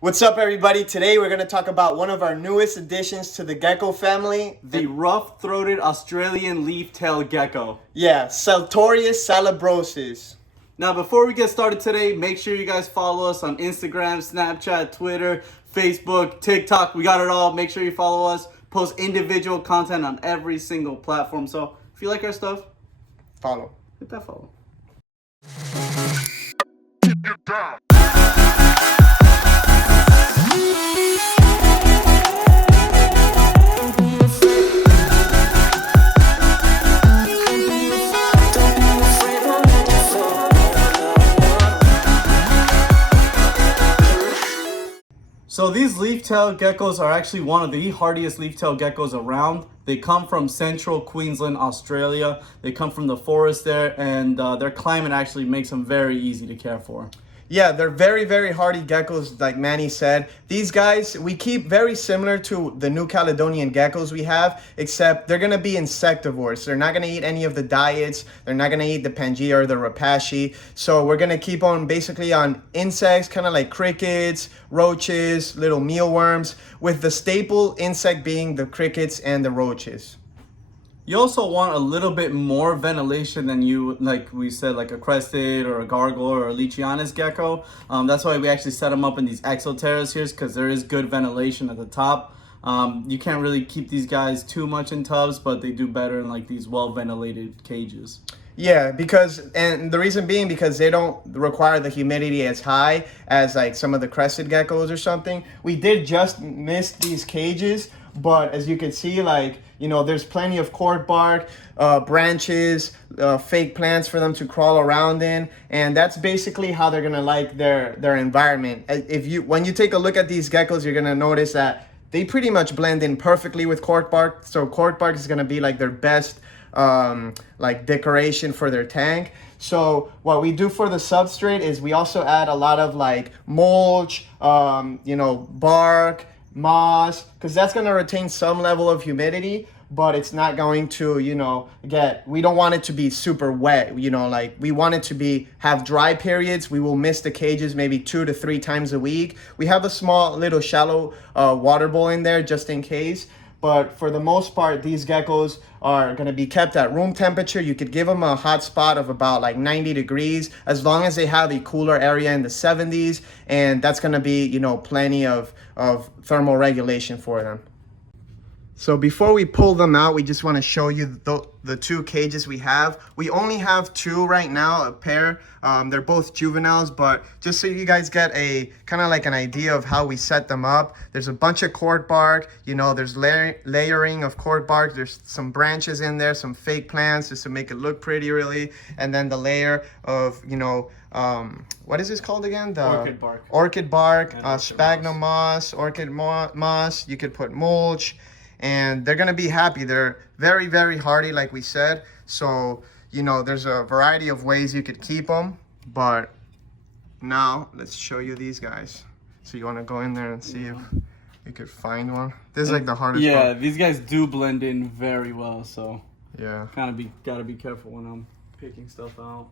What's up, everybody? Today we're going to talk about one of our newest additions to the gecko family. The rough-throated Australian leaf-tailed gecko. Yeah, Saltorius salabrosus. Now, before we get started today, make sure you guys follow us on Instagram, Snapchat, Twitter, Facebook, TikTok. We got it all. Make sure you follow us. Post individual content on every single platform. So if you like our stuff, Follow. hit that follow. So these leaf-tailed geckos are actually one of the hardiest leaf-tailed geckos around. They come from central Queensland, Australia. They come from the forest there, and their climate actually makes them very easy to care for. Yeah, they're very, very hardy geckos, like Manny said. These guys, we keep very similar to the New Caledonian geckos we have, except they're going to be insectivores. They're not going to eat any of the diets. They're not going to eat the Pangea or the Rapashi. So we're going to keep on basically on insects, kind of like crickets, roaches, little mealworms, with the staple insect being the crickets and the roaches. You also want a little bit more ventilation than you, like we said, like a crested or a gargoyle or a Leachianus gecko. That's why we actually set them up in these exoterraces because there is good ventilation at the top. You can't really keep these guys too much in tubs, but they do better in like these well-ventilated cages. Yeah, and the reason being because they don't require the humidity as high as like some of the crested geckos or something. We did just miss these cages, but as you can see, like, there's plenty of cord bark, branches, fake plants for them to crawl around in, and that's basically how they're gonna like their environment. When you take a look at these geckos, you're gonna notice that they pretty much blend in perfectly with cord bark. So cord bark is gonna be like their best like decoration for their tank. So what we do for the substrate is we also add a lot of like mulch, bark, moss, because that's going to retain some level of humidity, but it's not going to, we don't want it to be super wet, like we want it to have dry periods. We will miss the cages maybe 2 to 3 times a week. We have a small little shallow water bowl in there just in case. But for the most part, these geckos are going to be kept at room temperature. You could give them a hot spot of about like 90 degrees, as long as they have a cooler area in the 70s. And that's going to be, plenty of thermal regulation for them. So before we pull them out, we just want to show you the 2 cages we have. We only have 2 right now, a pair. They're both juveniles, but just so you guys get a kind of like an idea of how we set them up, there's a bunch of cord bark, there's layering of cord bark, there's some branches in there, some fake plants just to make it look pretty really, and then the layer of, what is this called again? The orchid bark. Orchid bark, sphagnum moss, orchid moss. You could put mulch, and they're gonna be happy. They're very, very hardy, like we said. So, there's a variety of ways you could keep them. But now let's show you these guys. So you wanna go in there and see if you could find one. This is like the hardest one. Yeah, these guys do blend in very well, so yeah, gotta be careful when I'm picking stuff out.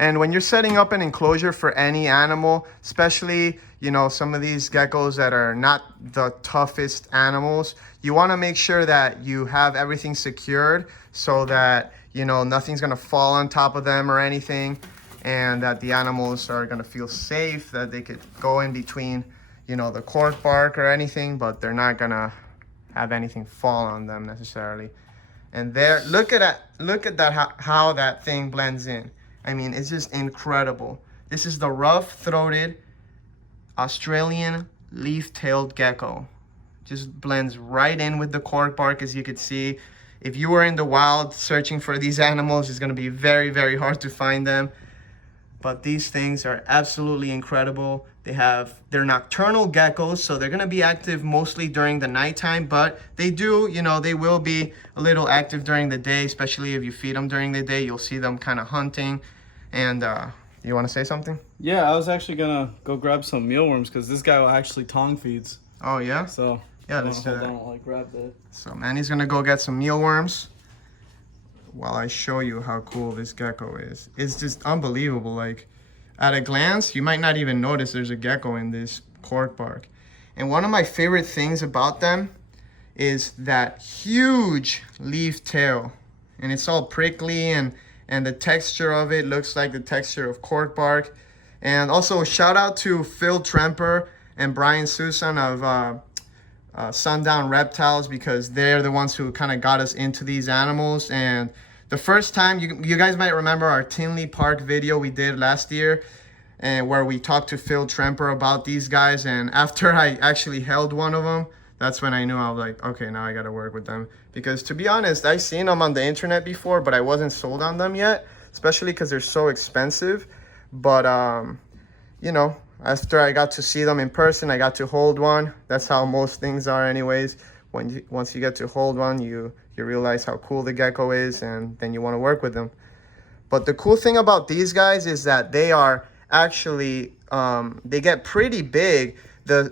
And when you're setting up an enclosure for any animal, especially, some of these geckos that are not the toughest animals, you want to make sure that you have everything secured so that, nothing's going to fall on top of them or anything, and that the animals are going to feel safe, that they could go in between, the cord bark or anything, but they're not going to have anything fall on them necessarily. And there, look at that, how that thing blends in. I mean, it's just incredible. This is the rough-throated Australian leaf-tailed gecko. Just blends right in with the cord bark, as you could see. If you were in the wild searching for these animals, it's going to be very, very hard to find them. But these things are absolutely incredible. They're nocturnal geckos, so they're going to be active mostly during the nighttime, but they will be a little active during the day, especially if you feed them during the day. You'll see them kind of hunting. And you want to say something? Yeah, I was actually gonna go grab some mealworms because this guy actually tongue feeds. Oh yeah? So yeah, let's do that. Hold on, like grab that. So Manny's gonna go get some mealworms while I show you how cool this gecko is. It's just unbelievable. Like, at a glance, you might not even notice there's a gecko in this cork bark. And one of my favorite things about them is that huge leaf tail. And it's all prickly, and the texture of it looks like the texture of cork bark. And also shout out to Phil Tremper and Brian Susan of Sundown Reptiles, because they're the ones who kind of got us into these animals. And the first time, you guys might remember our Tinley Park video we did last year, and where we talked to Phil Tremper about these guys. And after I actually held one of them, that's when I knew. I was like, okay, now I gotta work with them. Because to be honest, I've seen them on the internet before, but I wasn't sold on them yet, especially because they're so expensive. But you know, after I got to see them in person, I got to hold one. That's how most things are anyways. Once you get to hold one, you realize how cool the gecko is, and then you want to work with them. But the cool thing about these guys is that they are actually, they get pretty big.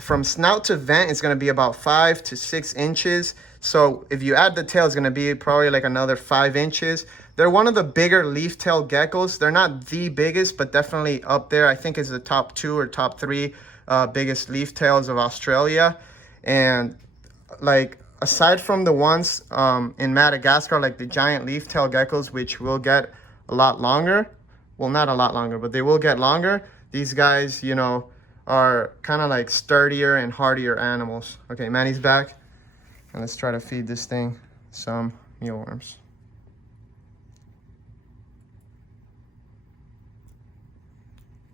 From snout to vent, it's going to be about 5 to 6 inches. So if you add the tail, it's going to be probably like another 5 inches. They're one of the bigger leaf-tailed geckos. They're not the biggest, but definitely up there. I think it's the top 2 or top 3 biggest leaf-tails of Australia. And like, aside from the ones in Madagascar, like the giant leaf-tailed geckos, which will get a lot longer. Well, not a lot longer, but they will get longer. These guys, you know, are kind of like sturdier and hardier animals. Okay, Manny's back. And let's try to feed this thing some mealworms.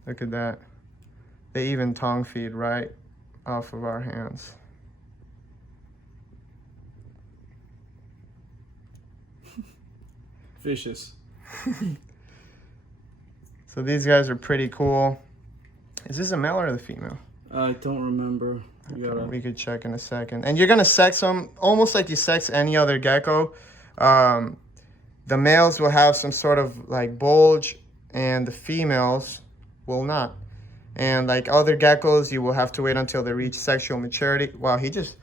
Look at that. They even tongue feed right off of our hands. Vicious. So these guys are pretty cool. Is this a male or the female? I don't remember. We could check in a second. And you're gonna sex them almost like you sex any other gecko. The males will have some sort of like bulge, and the females will not. And like other geckos, you will have to wait until they reach sexual maturity. Wow, he just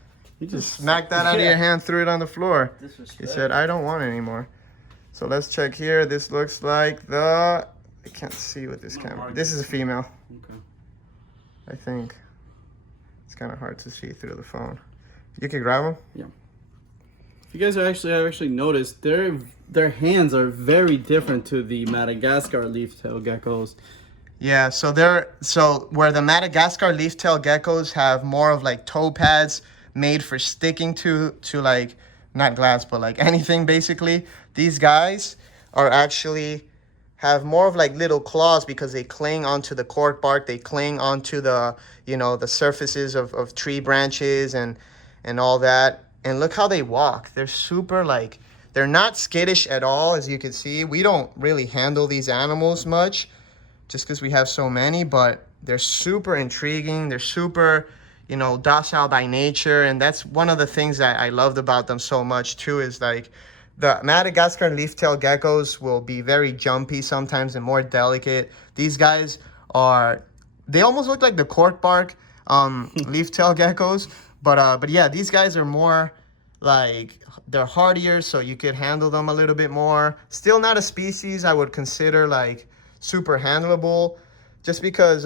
smacked that out of your hand, threw it on the floor. He said, I don't want it anymore. So let's check here. This looks like I can't see with this camera. This is a female. Okay. I think. It's kind of hard to see through the phone. You can grab them? Yeah. If you guys have actually noticed, their hands are very different to the Madagascar leaf-tail geckos. Yeah, so where the Madagascar leaf-tail geckos have more of like toe pads made for sticking to like, not glass, but like anything basically. These guys are actually have more of like little claws because they cling onto the cork bark. They cling onto the, you know, the surfaces of tree branches and all that. And look how they walk. They're super like, they're not skittish at all, as you can see. We don't really handle these animals much just because we have so many, but they're super intriguing. They're super, you know, docile by nature. And that's one of the things that I loved about them so much too, is like the Madagascar leaf-tailed geckos will be very jumpy sometimes and more delicate. These guys they almost look like the cork bark leaf-tailed geckos. But yeah, these guys are more like, they're hardier, so you could handle them a little bit more. Still not a species I would consider like super handleable, just because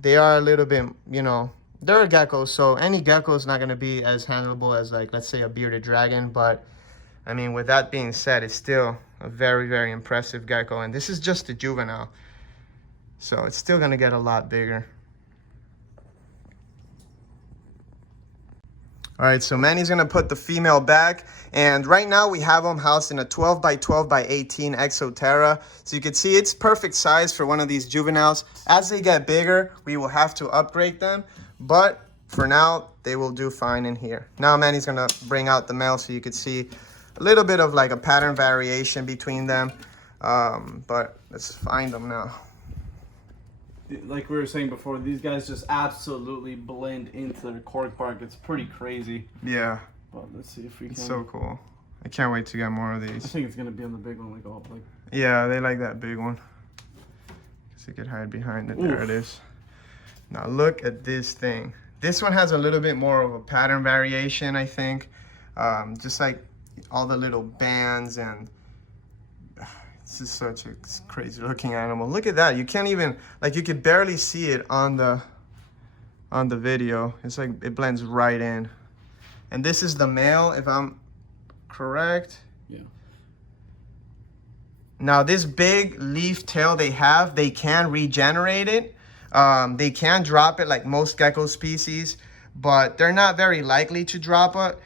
they are a little bit, you know, they're a gecko, so any gecko is not going to be as handleable as like, let's say, a bearded dragon. But I mean, with that being said, it's still a very, very impressive gecko, and this is just a juvenile, so it's still going to get a lot bigger. All right, so Manny's gonna put the female back, and right now we have them housed in a 12 by 12 by 18 Exoterra. So you can see it's perfect size for one of these juveniles. As they get bigger, we will have to upgrade them, but for now, they will do fine in here. Now Manny's gonna bring out the male so you can see a little bit of like a pattern variation between them, but let's find them now. Like we were saying before, these guys just absolutely blend into their cork bark. It's pretty crazy. Yeah. But let's see if we can. It's so cool. I can't wait to get more of these. I think it's gonna be on the big one, like. Yeah, they like that big one. Guess you could hide behind it. Oof. There it is. Now look at this thing. This one has a little bit more of a pattern variation, I think. Just like all the little bands, and This is such a crazy looking animal. Look at that. You can't even, like, you could barely see it on the video. It's like it blends right in. And this is the male, if I'm correct. Yeah. Now this big leaf tail they have, they can regenerate it. They can drop it like most gecko species, but they're not very likely to drop it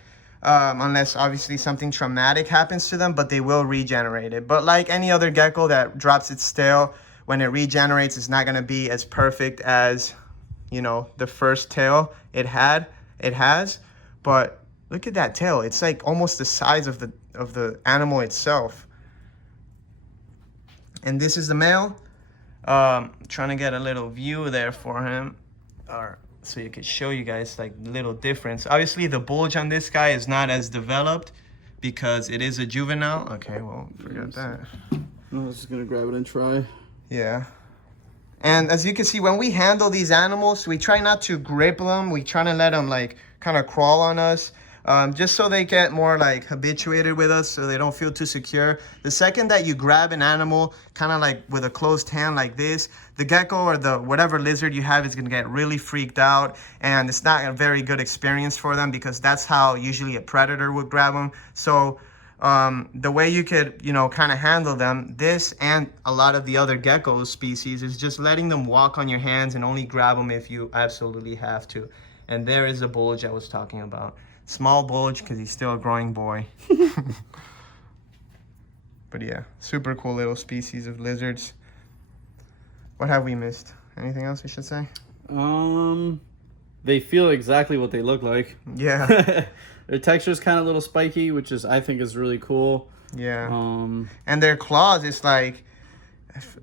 unless obviously something traumatic happens to them, but they will regenerate it. But like any other gecko that drops its tail, when it regenerates, it's not gonna be as perfect as, you know, the first tail it has. But look at that tail. It's like almost the size of the animal itself. And this is the male. Trying to get a little view there for him, or so you could show you guys like little difference. Obviously the bulge on this guy is not as developed because it is a juvenile. Okay, well, forget that. I was just gonna grab it and try. Yeah. And as you can see, when we handle these animals, we try not to grip them. We try to let them like kind of crawl on us, just so they get more like habituated with us, so they don't feel too secure. The second that you grab an animal kind of like with a closed hand like this, the gecko or the whatever lizard you have is going to get really freaked out, and it's not a very good experience for them because that's how usually a predator would grab them. So the way you could, you know, kind of handle them, this and a lot of the other gecko species, is just letting them walk on your hands and only grab them if you absolutely have to. And there is the bulge I was talking about. Small bulge because he's still a growing boy. But yeah, super cool little species of lizards. What have we missed? Anything else we should say? They feel exactly what they look like. Yeah. Their texture is kind of a little spiky, which is, I think, is really cool. Yeah. And their claws is like,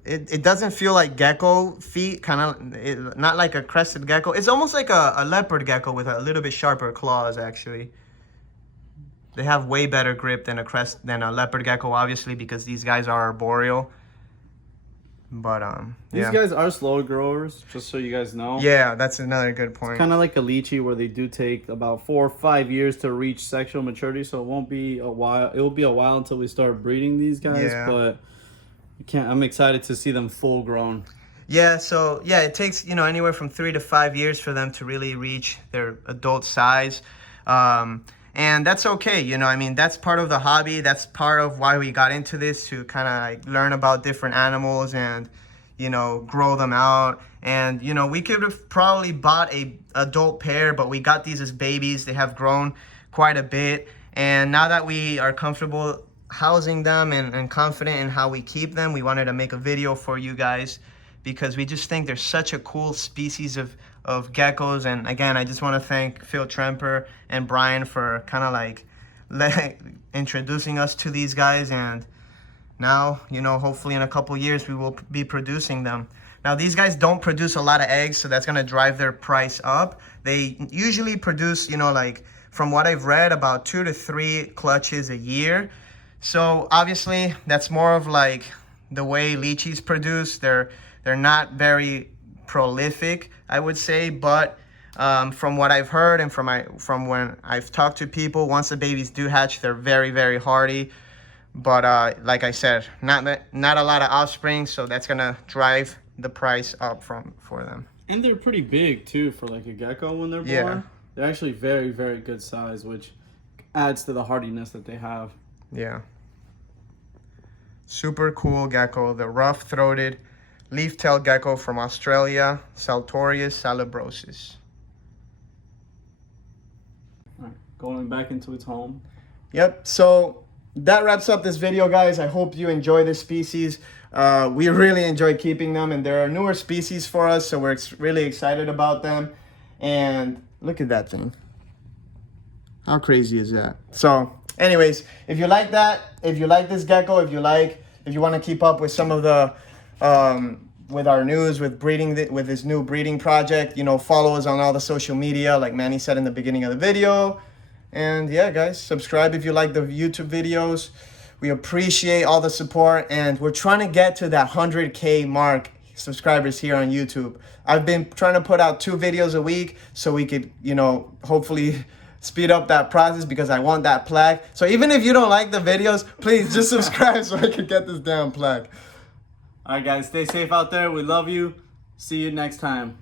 it doesn't feel like gecko feet, kind of not like a crested gecko. It's almost like a leopard gecko with a little bit sharper claws. Actually, they have way better grip than a leopard gecko, obviously, because these guys are arboreal. But these guys are slow growers, just so you guys know. Yeah, that's another good point. Kind of like a lychee, where they do take about 4 or 5 years to reach sexual maturity, so it won't be a while. It will be a while until we start breeding these guys, but I'm excited to see them full grown. Yeah, so yeah, it takes, you know, anywhere from 3 to 5 years for them to really reach their adult size. And that's okay, you know, I mean, that's part of the hobby. That's part of why we got into this, to kind of like learn about different animals and, you know, grow them out. And, you know, we could have probably bought a adult pair, but we got these as babies. They have grown quite a bit. And now that we are comfortable housing them and confident in how we keep them, we wanted to make a video for you guys because we just think they're such a cool species of geckos. And again, I just want to thank Phil Tremper and Brian for kind of like introducing us to these guys. And now, you know, hopefully in a couple years we will be producing them. Now these guys don't produce a lot of eggs, so that's going to drive their price up. They usually produce, you know, like from what I've read, about 2 to 3 clutches a year. So obviously that's more of like the way lychees produce. They're not very prolific, I would say, but from what I've heard and from when I've talked to people, once the babies do hatch, they're very, very hardy. But like I said, not a lot of offspring, so that's gonna drive the price up for them. And they're pretty big too for like a gecko when they're born. Yeah. They're actually very, very good size, which adds to the hardiness that they have. Yeah. Super cool gecko, the rough-throated leaf-tailed gecko from Australia, Saltorius salabrosus. All right, going back into its home. Yep, so that wraps up this video, guys. I hope you enjoy this species. We really enjoy keeping them, and there are newer species for us, so we're really excited about them. And look at that thing. How crazy is that? So anyways, if you like that, if you like this gecko, if you want to keep up with some of the with our news, with breeding, with this new breeding project, you know, follow us on all the social media, like Manny said in the beginning of the video. And yeah, guys, subscribe if you like the YouTube videos. We appreciate all the support, and we're trying to get to that 100K mark subscribers here on YouTube. I've been trying to put out 2 videos a week so we could, you know, hopefully speed up that process because I want that plaque. So even if you don't like the videos, please just subscribe so I can get this damn plaque. All right, guys, stay safe out there. We love you. See you next time.